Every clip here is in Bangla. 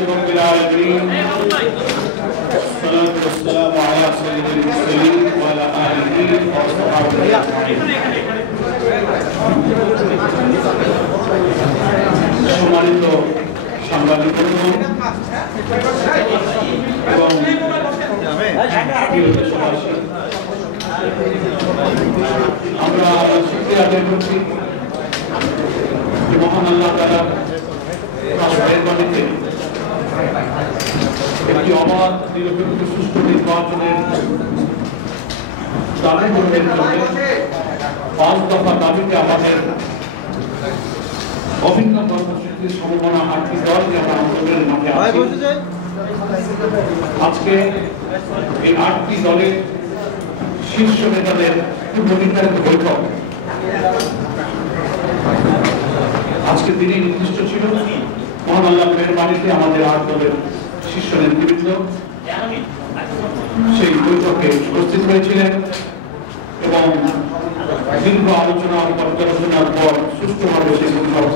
رب العالمين والصلاة والسلام على سيد المرسلين وعلى آله وصحبه সম্মানিত সাংবাদিক বন্ধু এবং আমরা শুকরিয়া আদায় করছি মহান আল্লাহ তাআলা একটি অবাধ নিরপেক্ষ সুষ্ঠু নির্বাচনের দাবি গ্রহণের জন্য 5 দফা দাবিতে আমাদের অভিন্ন কর্মসূচির সম্ভাবনা 8টি দল আমরা আন্দোলনের মাঠে আছি। আজকে এই 8টি দলের শীর্ষ নেতাদের পূর্বনির্ধারিত বৈঠক আজকের দিনে নির্দিষ্ট ছিল। মহান আল্লাহর মেহেরবানিতে আমাদের 8 দলের শীর্ষ নেতৃবৃন্দ সেই বৈঠকে উপস্থিত হয়েছিলেন এবং দীর্ঘ আলোচনা পর্যালোচনার পর সুষ্ঠুভাবে সেই বৈঠক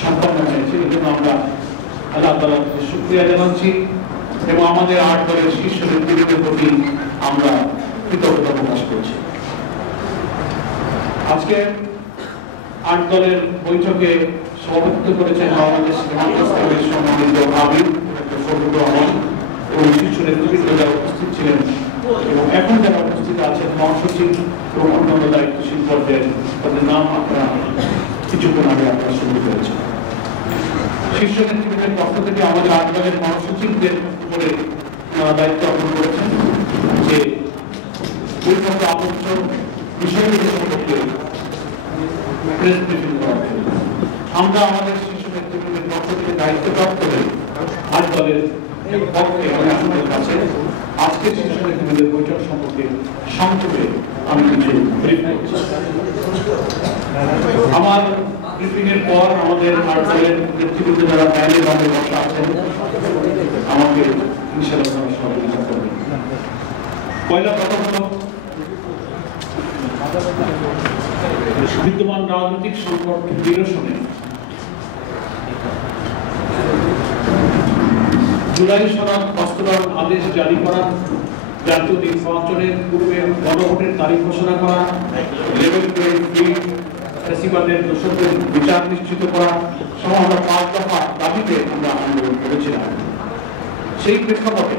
সম্পন্ন হয়েছে। এই জন্য আমরা আল্লাহ তাআলাকে শুকরিয়া জানাচ্ছি এবং আমাদের 8 দলের শীর্ষ নেতৃবৃন্দের প্রতি আমরা কৃতজ্ঞতা প্রকাশ করছি। আজকে 8 দলের বৈঠকে সভাপতিত্ব করেছেন বাংলাদেশ জামাত ইসলামীর সম্মানিত আমির ফজলুর রহমান এবং শীর্ষ নেতৃবৃন্দ যারা উপস্থিত ছিলেন এবং এখন যারা উপস্থিত আছেন মহাসচিব এবং অন্যান্য দায়িত্বশীল পর্যায়ের তাদের নাম আপনারা কিছুক্ষণ আগে আপনারা শুনতে পেরেছেন। শীর্ষ নেতৃবৃন্দের পক্ষ থেকে আমাদের 8 দলের মহাসচিবদের উপরে দায়িত্ব অর্পণ করেছেন যে বৈঠকে আলোচ্য বিষয়গুলো সম্পর্কে প্রেস ব্রিফিং করার জন্য আমরা আমাদের শীর্ষ নেতৃবৃন্দের পক্ষ থেকে দায়িত্বপ্রাপ্ত হয়ে 8 দলের পক্ষে আপনাদের কাছে আজকের শীর্ষ নেতৃবৃন্দের বৈঠক সম্পর্কে সংক্ষেপে আমি কিছু ব্রিফ করছি। আমার ব্রিফিং এর পর আমাদের 8 দলের নেতৃবৃন্দ যারা প্যানেলে আমাদের বসে আছেন আমাকে ইনশাআল্লাহ সহযোগিতা করবেন। পয়লা কথা হলো বিদ্যমান রাজনৈতিক সংকট নিরসনে জুলাই সনদ বাস্তবায়ন আদেশ জারি করা, জাতীয় নির্বাচনের পূর্বে গণভোটের তারিখ ঘোষণা করা, লেভেল প্লেইং ফিল্ড, ফ্যাসিবাদের দোষরদের বিচার নিশ্চিত করা সহ আমরা 5 দফা দাবিতে আমরা আন্দোলন করেছিলাম। সেই প্রেক্ষাপটে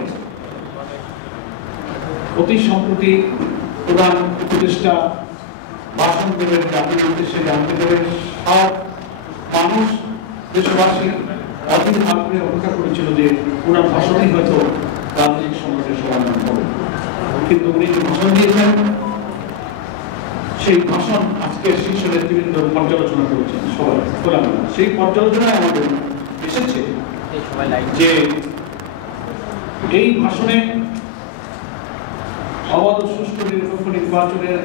অতি সম্প্রতি প্রধান উপদেষ্টা ভাষণ দেবেন জাতির উদ্দেশ্যে জানতে দেবে সব মানুষ দেশবাসী অধীর আগ্রহে অপেক্ষা করেছিল যে ওনার ভাষণই হয়তো রাজনৈতিক সংকটের সমাধান হবে, কিন্তু উনি যে ভাষণ দিয়েছেন সেই ভাষণ আজকের শীর্ষ নেতৃবৃন্দ পর্যালোচনা করেছেন সবাই খোলামেলা। সেই পর্যালোচনায় আমাদের এসেছে যে এই ভাষণে অবাধ সুষ্ঠু নিরপেক্ষ নির্বাচনের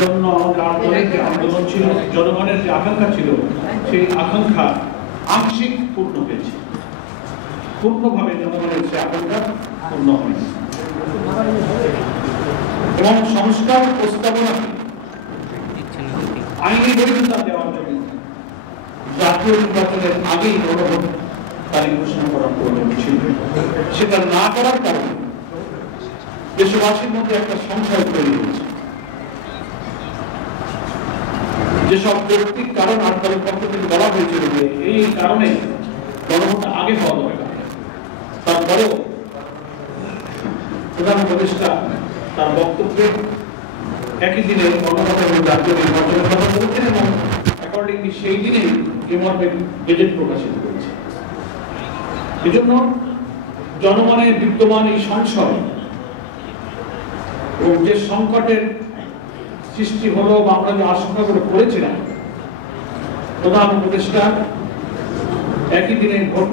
জন্য আমাদের যে আন্দোলন ছিল, জনগণের যে আকাঙ্ক্ষা ছিল, সেই আকাঙ্ক্ষা আংশিক পূর্ণ হয়েছে, পূর্ণভাবে জনগণের সে আকাঙ্ক্ষা পূর্ণ হয়নি এবং সংস্কার প্রস্তাবনা আইনি বৈধতা দেওয়ার জন্য জাতীয় নির্বাচনের আগেই গণভোট তারিখ ঘোষণা করার প্রয়োজন ছিল। সেটা না করার কারণে দেশবাসীর মধ্যে একটা সংশয় তৈরি হয়েছে। যেসব যৌক্তিক কারণ 8 দলের পক্ষ থেকে বলা হয়েছিল যে এই কারণে গণভোট আগে হওয়া দরকার, তারপরেও প্রধান উপদেষ্টা তার বক্তব্যে একই দিনে গণভোট এবং জাতীয় নির্বাচনের কথা বলেছেন এবং অ্যাকর্ডিংলি সেই দিনেই গেজেট প্রকাশিত করেছে। এজন্য জনগণের বিদ্যমান এই সংশয় এবং যে সংকটের সৃষ্টি হলো বা আমরা যে আশঙ্কা করে করেছিলাম, প্রধান উপদেষ্টা একই দিনে ভোট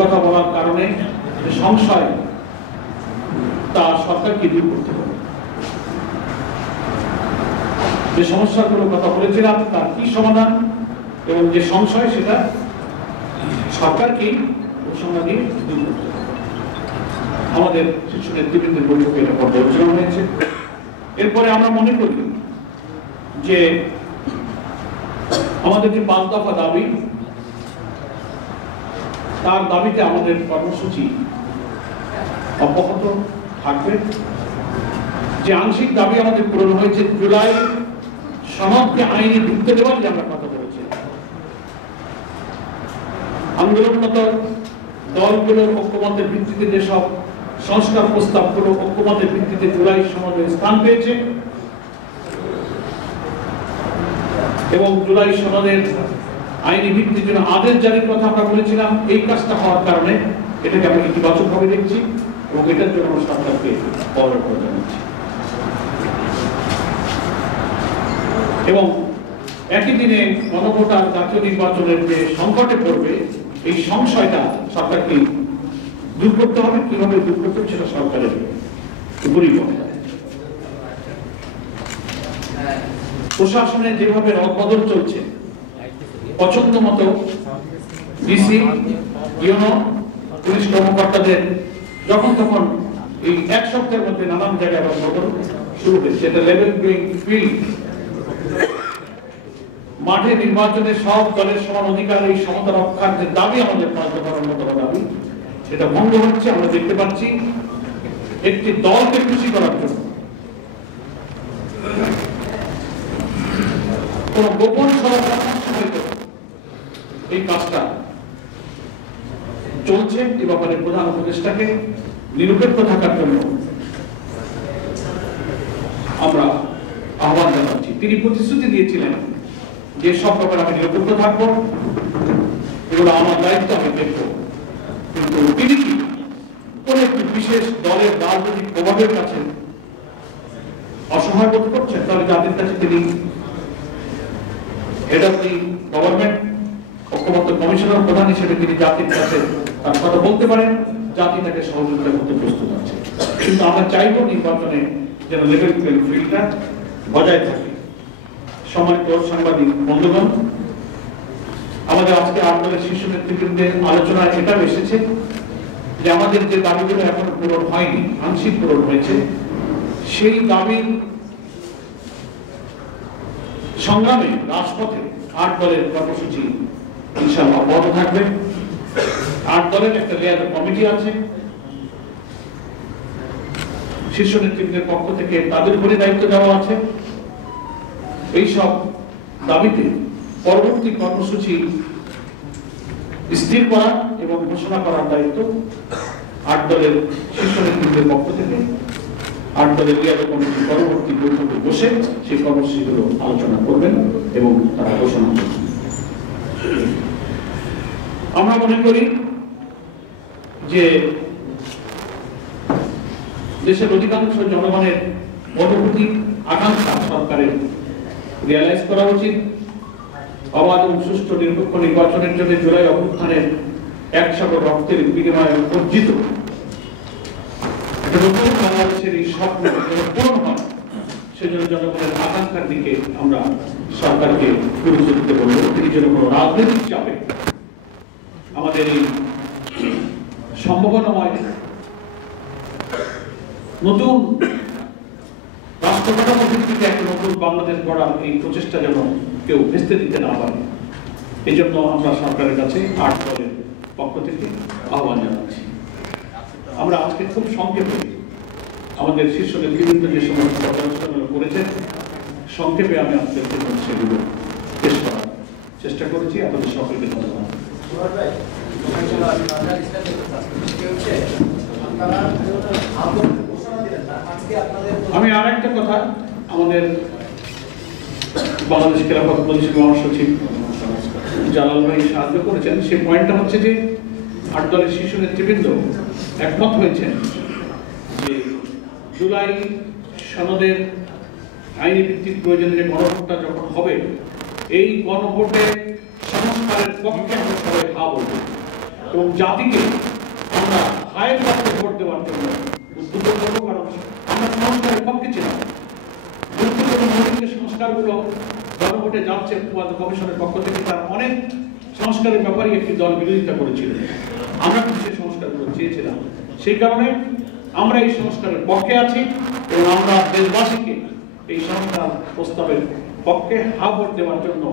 কথা বলার কারণে যে সংশয় তা সরকারকে দূর করতে হবে। যে সমস্যাগুলোর কথা বলেছিলাম তার কি সমাধান এবং যে সংশয় সেটা সরকারকেই ঘোষণা দিয়ে দূর করতে হবে। আমাদের শীর্ষ নেতৃবৃন্দের বৈঠকে এটা পর্যালোচনা হয়েছে। এরপরে আমরা মনে করি যে আমাদের যে 5 দফা দাবি তার দাবিতে আমাদের কর্মসূচি অব্যাহত থাকবে। যে আংশিক দাবি আমাদের পূরণ হয়েছে, জুলাই সনদকে আইনি ভিত্তি দেওয়ার যে আমরা কথা বলেছি, আন্দোলনরত দলগুলোর ঐক্যমতের ভিত্তিতে যেসব সংস্কার প্রস্তাবগুলো ঐক্যমতের ভিত্তিতে জুলাই সনদে স্থান পেয়েছে এবং জুলাই সনদের আইনি ভিত্তির জন্য আদেশ জারির কথা আমরা বলেছিলাম, এই কাজটা হওয়ার কারণে এটাকে আমরা ইতিবাচকভাবে দেখছি এবং এটার জন্য আমরা সরকারকে অবহেলা জানাচ্ছি। এবং একই দিনে গণভোটার জাতীয় নির্বাচনের যে সংকটে পড়বে, এই সংশয়টা সরকারকে দূর করতে হবে। কিভাবে দূর করতে হবে সেটা সরকারের উপরই হবে। প্রশাসনে যেভাবে রদবদল চলছে, পছন্দ মতো ডিসি, ইউনো, পুলিশ কর্মকর্তাদের যখন তখন এই এক সপ্তাহের মধ্যে নানান জায়গায় রদবদল শুরু হয়েছে। এটা লেভেল প্লেইং ফিল্ড, মাঠে নির্বাচনে সব দলের সমান অধিকার, এই সমতা রক্ষার যে দাবি আমাদের অন্যতম দাবি, সেটা ভঙ্গ হচ্ছে। আমরা দেখতে পাচ্ছি একটি দলকে খুশি করার জন্য কোন গোপন এই কাজটা চলছে। এ ব্যাপারে প্রধান উপদেষ্টাকে নিরপেক্ষ থাকার জন্য আমরা আহ্বান জানাচ্ছি। তিনি প্রতিশ্রুতি দিয়েছিলেন যে সব ব্যাপারে আমি নিরপেক্ষ থাকবো, এগুলো আমার দায়িত্ব, আমি দেখবো। কিন্তু তিনি কি কোন একটি বিশেষ দলের রাজনৈতিক প্রভাবের কাছে অসহায় বোধ করছেন? তাহলে জাতির কাছে তিনি হেড অফ দি গভর্নমেন্ট, ঐক্যমত্য কমিশনার প্রধান হিসেবে তিনি জাতির কাছে তার কথা বলতে পারেন, জাতি তাকে সহযোগিতা করতে প্রস্তুত আছে। কিন্তু আমরা চাইব নির্বাচনে যেন লেভেল প্লেইং ফিল্ডটা বজায় থাকে। সম্মানিত সাংবাদিক বন্ধুগণ, আমাদের আজকে 8 দলের শীর্ষ নেতৃবৃন্দের আলোচনায় এটা এসেছে যে আমাদের যে দাবিগুলো এখন পূরণ হয়নি, আংশিক পূরণ হয়েছে, সেই দাবির সংগ্রামে রাজপথে 8 দলের কর্মসূচি ইনশাআল্লাহ অব্যাহত থাকবে। 8 দলের একটা লেয়ার কমিটি আছে, শীর্ষ নেতৃবৃন্দের পক্ষ থেকে তাদের উপরে দায়িত্ব দেওয়া আছে। এই সব দাবিতে পরবর্তী কর্মসূচি স্থির করা এবং ঘোষণা করার দায়িত্ব 8 দলের শীর্ষ নেতৃত্বের পক্ষ থেকে 8 দলের লিয়াজত কমিটি পরবর্তী বৈঠকে বসে সেই কর্মসূচিগুলো আলোচনা করবেন এবং তারা ঘোষণা করবেন। আমরা মনে করি যে দেশের অধিকাংশ জনগণের অনুভূতি, আকাঙ্ক্ষা সরকারের রিয়ালাইজ করা উচিত। অবাধ এবং সুষ্ঠু নিরপেক্ষ নির্বাচনের জন্য জুলাই অভ্যুত্থানের 1 সাগর রক্তের বিনিময়ে অর্জিত নতুন বাংলাদেশের এই স্বপ্ন পূরণ হয়, সেজন্য জনগণের আকাঙ্ক্ষার দিকে আমরা সরকারকে গুরুত্ব দিতে বলব। তিনি যেন কোনো রাজনৈতিক চাপে আমাদের এই সম্ভাবনাময় নতুন রাষ্ট্র কাঠামো ভিত্তিতে একটা নতুন বাংলাদেশ গড়ার এই প্রচেষ্টা যেন কেউ ভেস্তে দিতে না পারে, এই জন্য আমরা সরকারের কাছে 8 দলের পক্ষ থেকে আহ্বান জানাচ্ছি। আমরা আজকে খুব সংক্ষেপে আমাদের শীর্ষ নেতৃবৃন্দ যে সমস্ত আলোচনাগুলো করেছেন, সংক্ষেপে আমি আপনাদের সেগুলো পেশ করার চেষ্টা করেছি। আপনাদের সকলকে ধন্যবাদ। আমি আর একটা কথা, আমাদের বাংলাদেশ খেলাফত মজলিসের মহাসচিব জালাল ভাই সাহায্য করেছেন। সেই পয়েন্টটা হচ্ছে যে 8 দলের শীর্ষ নেতৃবৃন্দ একমত হয়েছেন যে জুলাই সনদের আইনি ভিত্তিক প্রয়োজনে যে গণভোটটা যখন হবে, এই গণভোটে সংস্কারের পক্ষে আমরা সবাই হা বলব এবং জাতিকে আমরা হায়ের পক্ষে ভোট দেওয়ার জন্য উদ্বুদ্ধ করবো। কারণ আমরা সংস্কারের পক্ষে ছিলাম। গুরুত্বপূর্ণ মৌলিক সংস্কারগুলো গণভোটে যাচ্ছে কমিশনের পক্ষ থেকে, তার অনেক সংস্কারের ব্যাপারে একটি দল বিরোধিতা করেছিল। আমরা সেই সংস্কারগুলো চেয়েছিলাম, সেই কারণে আমরা এই সংস্কারের পক্ষে আছি এবং আমরা দেশবাসীকে এই সংস্কার প্রস্তাবের পক্ষে হা ভোট দেওয়ার জন্য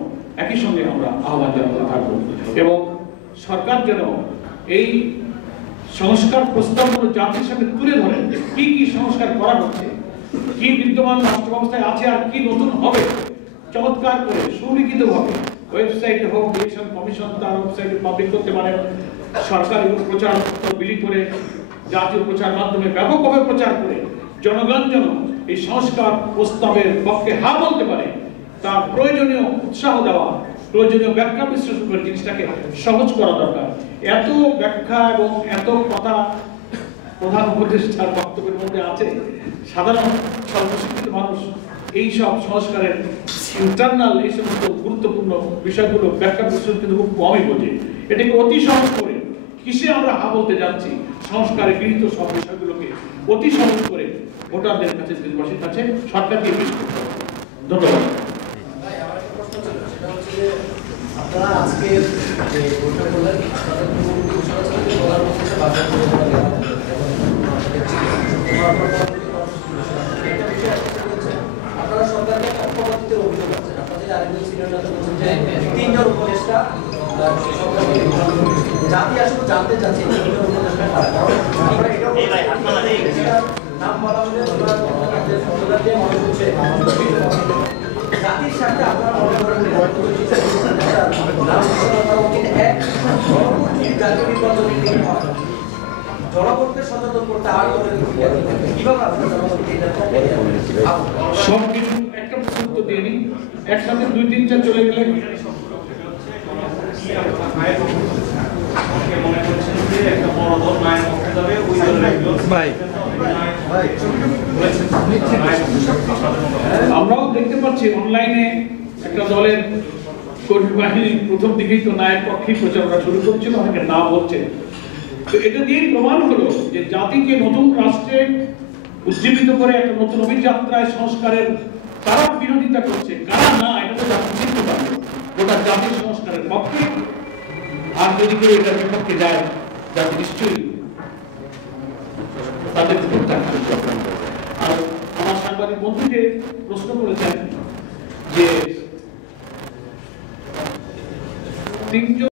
একই সঙ্গে আমরা আহ্বান জানাতে থাকবো এবং সরকার যেন এই সংস্কার প্রস্তাবগুলো জাতির সামনে তুলে ধরেন যে কি কি সংস্কার করা হচ্ছে, কি বিদ্যমান রাষ্ট্র ব্যবস্থায় আছে আর কি নতুন হবে, চমৎকার করে সুলিখিতভাবে ওয়েবসাইটে হোক, ইলেকশন কমিশন তার ওয়েবসাইটে পাবলিক করতে পারেন, সরকার এবং প্রচার বিলি করে জাতীয় প্রচার মাধ্যমে ব্যাপকভাবে প্রচার করে জনগণ যেন এই সংস্কার প্রস্তাবের পক্ষে হা বলতে পারে, তার প্রয়োজনীয় উৎসাহ দেওয়া, প্রয়োজনীয় ব্যাখ্যা বিশ্লেষণ করে জিনিসটাকে সহজ করা দরকার। এত ব্যাখ্যা এবং এত কথা প্রধান উপদেষ্টার বক্তব্যের মধ্যে আছে, সাধারণ সর্বশিক্ষিত মানুষ এইসব সংস্কারের ইন্টারনাল এই সমস্ত গুরুত্বপূর্ণ বিষয়গুলো ব্যাখ্যা বিশ্লেষণ কিন্তু খুব কমই বোঝে। এটাকে অতি সহজ করে কিসে আমরা হা বলতে যাচ্ছি, সংস্কারে গৃহীত সব বিষয়গুলোকে অতি সহজ করে ভোটারদের কাছে, দেশবাসীর কাছে সরকারকে পেশ করতে হবে। ধন্যবাদ। আপনারা আজকে যে বৈঠক করলেন, আপনাদের পূর্ববর্তী ঘোষণা ছিল যে ডলার বছরে বাজার পরিমাণ দেওয়া হবে আপনারা সরকারকে পক্ষপাতিত্বের অভিযোগ আছে। আপনাদের আরেকজন সিনিয়র নেতা বলছেন যে তিনজন উপদেষ্টা জাতি আসলে জানতে চাচ্ছে তিনজন উপদেষ্টা কারা, কারণ আমরা এটাও নাম বলা হলে মনে হচ্ছে জাতির সাথে আপনারা মনে করেন জনগণকে সচেতন করতে আরো কিভাবে সব কিছু একটা প্রশ্ন দিয়ে নিই, একসাথে দুই তিনটা চলে গেলে মনে করছেন যে একটা বড় দল মায়ের পক্ষে যাবে, ওই দলের ভাই আমরাও দেখতে পাচ্ছি অনলাইনে একটা দলের কর্মী বাহিনী প্রথম দিকেই তো নায়ের পক্ষেই প্রচারণা শুরু করছিল, অনেকে না বলছে। তো এটা দিয়ে প্রমাণ হলো যে জাতিকে নতুন রাষ্ট্রে উজ্জীবিত করে একটা নতুন অভিযাত্রায় সংস্কারের কারা বিরোধিতা করছে, কারা না, এটা তো জাতি চিনতে পারবে। গোটা জাতির সংস্কারের পক্ষে, আর যদি কেউ এটার বিপক্ষে যায়, জাতি নিশ্চয়ই তাদের আর আমার সাংবাদিক বন্ধুকে প্রশ্ন করেছেন যে তিনজন